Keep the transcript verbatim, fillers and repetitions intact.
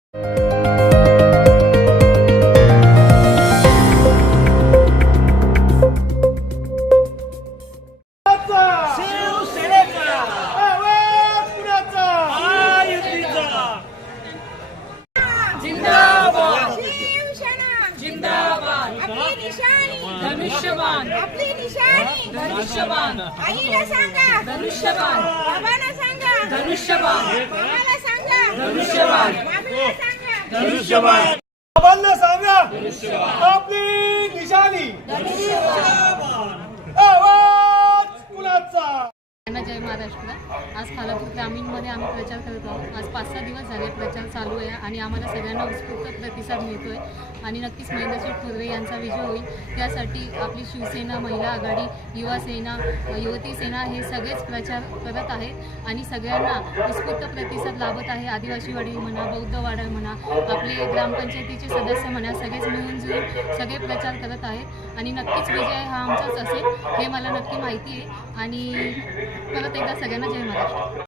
धनुष्यबाण आपली निशाणी धनुष्यबाण आईला सांगा धनुष्यबाण बाबांना सांगा धनुष्यबाण मामाला सांगा धनुष्यबाण मामीला सांगा धनुष्यबाण बाबांना सांगा धनुष्यबाण आपली निशाणी धनुष्यबाण आवाज कुणाचा. जय महाराष्ट्र. आज खालापूर ग्रामीणमध्ये आम्ही प्रचार करत आहोत. आज पाच सहा दिवस झाले प्रचार चालू आहे आणि आम्हाला सगळ्यांना उत्स्फूर्त प्रतिसाद मिळतो आहे आणि नक्कीच महेंद्रजी ठोरवे यांचा विजय होईल. त्यासाठी आपली शिवसेना, महिला आघाडी, युवा सेना, युवती सेना हे सगळेच प्रचार करत आहेत आणि सगळ्यांना उत्स्फूर्त प्रतिसाद लाभत आहे. आदिवासीवाडी म्हणा, बौद्धवाडा म्हणा, आपले ग्रामपंचायतीचे सदस्य म्हणा, सगळेच मिळून जुळून सगळे प्रचार करत आहेत आणि नक्कीच विजय हा आमचाच असेल हे मला नक्की माहिती आहे. आणि परत एकदा सगळ्यांना जय महाराष्ट्र.